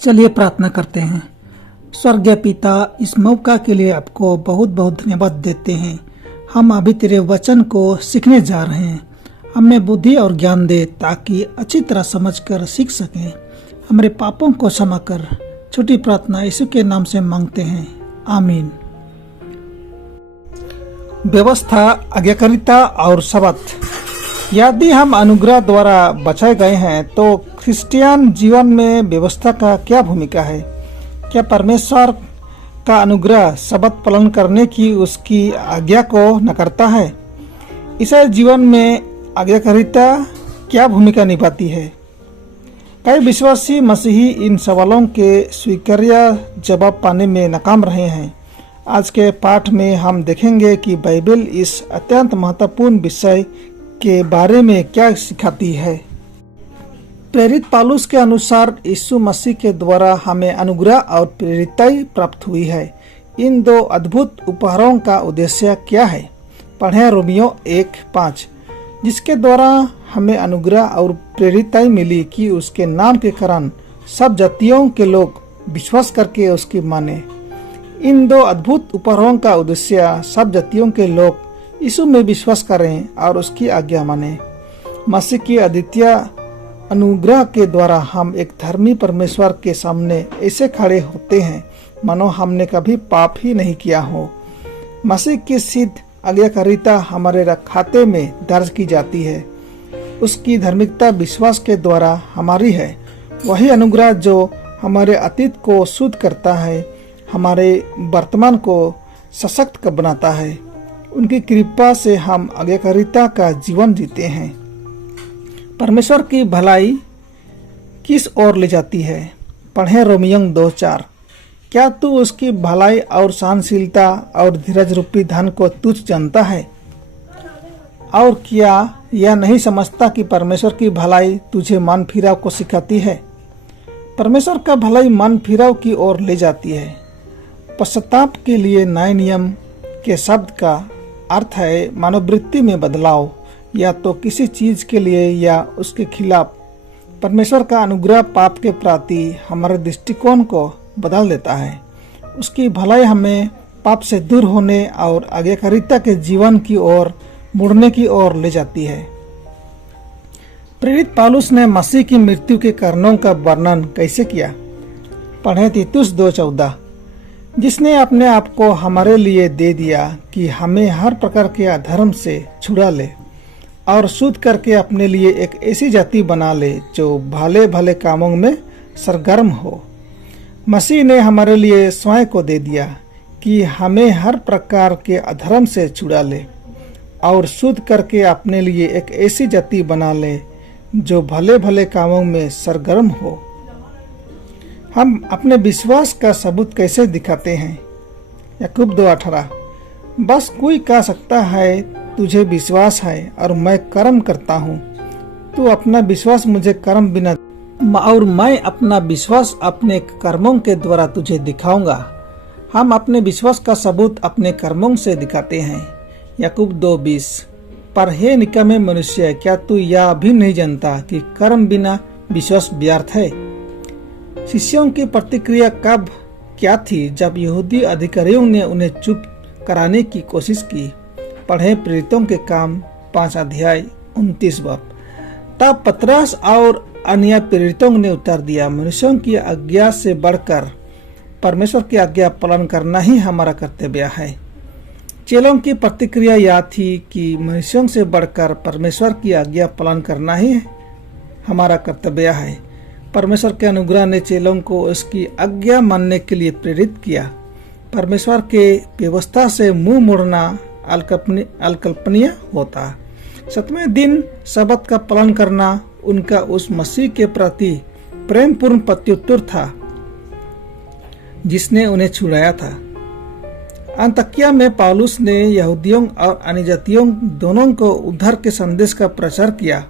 चलिए प्रार्थना करते हैं। स्वर्गीय पिता, इस मौका के लिए आपको बहुत बहुत धन्यवाद देते हैं। हम अभी तेरे वचन को सीखने जा रहे हैं। हमें बुद्धि और ज्ञान दे ताकि अच्छी तरह समझकर सीख सकें। हमारे पापों को क्षमा कर। छोटी प्रार्थना यीशु के नाम से मांगते हैं, आमीन। व्यवस्था, आज्ञाकारिता और शब्द। यदि हम अनुग्रह द्वारा बचाए गए हैं तो क्रिश्चियन जीवन में व्यवस्था का क्या भूमिका है? क्या परमेश्वर का अनुग्रह शब्द पालन करने की उसकी आज्ञा को नकारता है? ईसाई जीवन में आज्ञाकारिता क्या भूमिका निभाती है? कई विश्वासी मसीही इन सवालों के स्वीकार्य जवाब पाने में नाकाम रहे हैं। आज के पाठ में हम देखेंगे कि बाइबल इस अत्यंत महत्वपूर्ण विषय के बारे में क्या सिखाती है। प्रेरित पौलुस के अनुसार यीशु मसीह के द्वारा हमें अनुग्रह और प्रेरिताई प्राप्त हुई है। इन दो अद्भुत उपहारों का उद्देश्य क्या है? पढ़ें रोमियो 1:5, जिसके द्वारा हमें अनुग्रह और प्रेरिताई मिली कि उसके नाम के कारण सब जातियों के लोग विश्वास करके उसकी माने। इन दो अद्भुत उपहारों का उद्देश्य सब जातियों के लोग यीशु में विश्वास करें और उसकी आज्ञा माने। मसीह की अद्वितीय अनुग्रह के द्वारा हम एक धर्मी परमेश्वर के सामने ऐसे खड़े होते हैं मानो हमने कभी पाप ही नहीं किया हो। मसीह की सिद्ध आज्ञाकारिता हमारे खाते में दर्ज की जाती है। उसकी धार्मिकता विश्वास के द्वारा हमारी है। वही अनुग्रह जो हमारे अतीत को शुद्ध करता है, हमारे वर्तमान को सशक्त बनाता है। उनकी कृपा से हम आज्ञाकारिता का जीवन जीते हैं। परमेश्वर की भलाई किस ओर ले जाती है? पढ़ें रोमियो 2:4। क्या तू उसकी भलाई और सहनशीलता और धीरज रूपी धन को तुच्छ जानता है? और क्या यह नहीं समझता कि परमेश्वर की भलाई तुझे मन फिराव को सिखाती है? परमेश्वर का भलाई मन फिराव की ओर ले जाती है। पश्चाताप के लिए नए नियम के शब्द का अर्थ है मनोवृत्ति में बदलाव, या तो किसी चीज के लिए या उसके खिलाफ। परमेश्वर का अनुग्रह पाप के प्रति हमारे दृष्टिकोण को बदल देता है। उसकी भलाई हमें पाप से दूर होने और आज्ञाकारिता के जीवन की ओर मुड़ने की ओर ले जाती है। प्रेरित पौलुस ने मसीह की मृत्यु के कारणों का वर्णन कैसे किया? पढ़ें तीतुस 2:14, जिसने अपने आप को हमारे लिए दे दिया कि हमें हर प्रकार के अधर्म से छुड़ा ले और शुद्ध करके अपने लिए एक ऐसी जाति बना ले जो भले भले कामों में सरगर्म हो। मसीह ने हमारे लिए स्वयं को दे दिया कि हमें हर प्रकार के अधर्म से छुड़ा ले और शुद्ध करके अपने लिए एक ऐसी जाति बना ले जो भले भले कामों में सरगर्म हो। हम अपने विश्वास का सबूत कैसे दिखाते हैं? याकूब 2:18, बस कोई कह सकता है तुझे विश्वास है और मैं कर्म करता हूँ। तू अपना विश्वास मुझे कर्म बिना, और मैं अपना विश्वास अपने कर्मों के द्वारा तुझे दिखाऊंगा। हम अपने विश्वास का सबूत अपने कर्मों से दिखाते हैं। याकूब 2:20, पर हे निकम्मे मनुष्य, क्या तू यह भी नहीं जानता कि कर्म बिना विश्वास व्यर्थ है? शिष्यों की प्रतिक्रिया कब क्या थी जब यहूदी अधिकारियों ने उन्हें चुप कराने की कोशिश की? पढ़ें प्रेरितों के काम 5:29। तब पतरस और अन्य प्रेरितों ने उत्तर दिया, मनुष्यों की आज्ञा से बढ़कर परमेश्वर की आज्ञा पालन करना ही हमारा कर्तव्य है। चेलों की प्रतिक्रिया यह थी कि मनुष्यों से बढ़कर परमेश्वर की आज्ञा पालन करना ही हमारा कर्तव्य है। परमेश्वर के अनुग्रह ने चेलों को उसकी आज्ञा मानने के लिए प्रेरित किया। परमेश्वर के व्यवस्था से मुंह मोड़ना अकल्पनीय होता। 7वें दिन शब्द का पालन करना उनका उस मसीह के प्रति प्रेमपूर्ण प्रत्युत्तर था जिसने उन्हें छुड़ाया था। अंतकिया में पौलुस ने यहूदियों और अन्य जातियों दोनों को उद्धार के संदेश का प्रचार किया।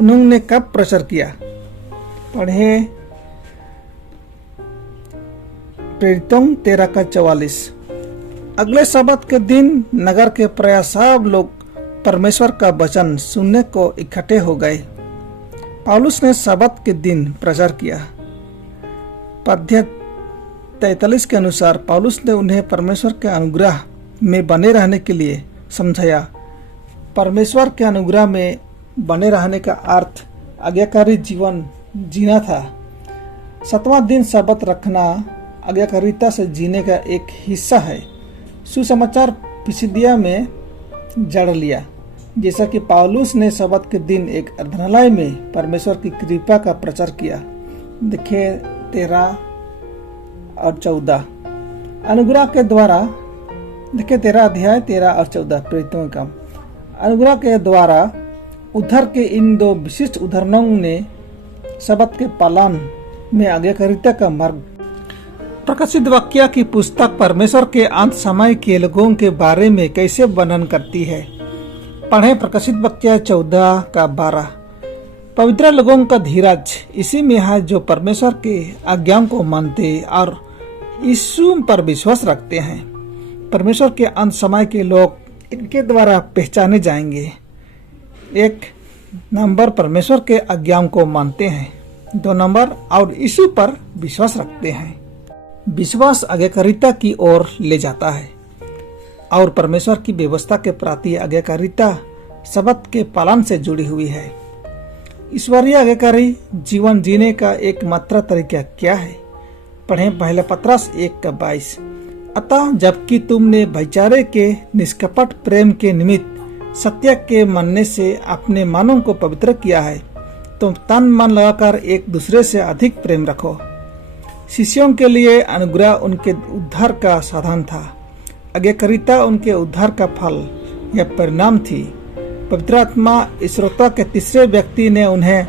उन्होंने कब प्रचार किया? पढ़ें प्रेरितों 13:44। अगले शब्द के दिन नगर के प्राय सब लोग परमेश्वर का वचन सुनने को इकट्ठे हो गए। पौलुस ने शब्द के दिन प्रचार किया। पद्य 43 के अनुसार पौलुस ने उन्हें परमेश्वर के अनुग्रह में बने रहने के लिए समझाया। परमेश्वर के अनुग्रह में बने रहने का अर्थ आज्ञाकारी जीवन जीना था। 7वां दिन शब्द रखना आज्ञाकारिता से जीने का एक हिस्सा है। सुसमाचार पिसिदिया में जड़ लिया। जैसा कि पौलुस ने शब्द के दिन एक आराधनालय में परमेश्वर की कृपा का प्रचार किया। देखिए 13 और 14 अनुग्रह के द्वारा, देखिए 13 अध्याय 13 और 14 प्रेरितों का अनुग्रह के द्वारा उद्धार के इन दो विशिष्ट उदाहरणों ने शब्द के पालन में आज्ञाकारिता का मार्ग। प्रकाशित वाक्य की पुस्तक परमेश्वर के अंत समय के लोगों के बारे में कैसे वर्णन करती है। पढ़ें प्रकाशित वाक्य 14 का 12। पवित्र लोगों का धीरज इसी में है जो परमेश्वर के आज्ञाओं को मानते और यीशु पर विश्वास रखते हैं। परमेश्वर के अंत समय के लोग इनके द्वारा पहचाने जाएंगे। 1 नंबर परमेश्वर के आज्ञाओं को मानते हैं। 2 नंबर और यीशु पर विश्वास रखते हैं। विश्वास आज्ञाकारिता की ओर ले जाता है और परमेश्वर की व्यवस्था के प्रति आज्ञाकारिता शब्द के पालन से जुड़ी हुई है। ईश्वरीय आज्ञाकारी जीवन जीने का एकमात्र तरीका क्या है। पढ़ें पहले पत्रस 1 का 22। अतः जबकि तुमने भाईचारे के निष्कपट प्रेम के निमित्त सत्य के मानने से अपने मनों को पवित्र किया है, तुम तन मन लगाकर एक दूसरे से अधिक प्रेम रखो। शिष्यों के लिए अनुग्रह उनके उद्धार का साधन था। आज्ञाकारिता उनके उद्धार का फल या परिणाम थी। पवित्र आत्मा ईश्वरता के तीसरे व्यक्ति ने उन्हें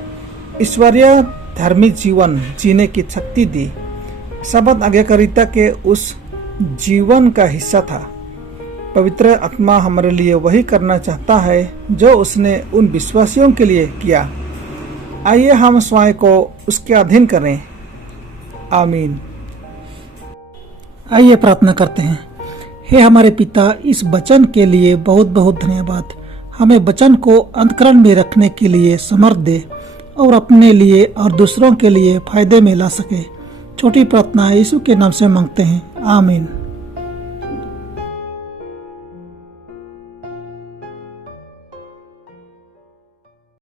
ईश्वरीय धर्मी जीवन जीने की शक्ति दी। शब्द आज्ञाकारिता के उस जीवन का हिस्सा था। पवित्र आत्मा हमारे लिए वही करना चाहता है जो उसने उन विश्वासियों के लिए किया। आइए हम स्वयं को उसके अधीन करें। आमीन। आइए प्रार्थना करते हैं। हे हमारे पिता, इस वचन के लिए बहुत बहुत धन्यवाद। हमें वचन को अंतःकरण में रखने के लिए समर्थ दे और अपने लिए और दूसरों के लिए फायदे में ला सके। छोटी प्रार्थना यीशु के नाम से मांगते हैं। आमीन।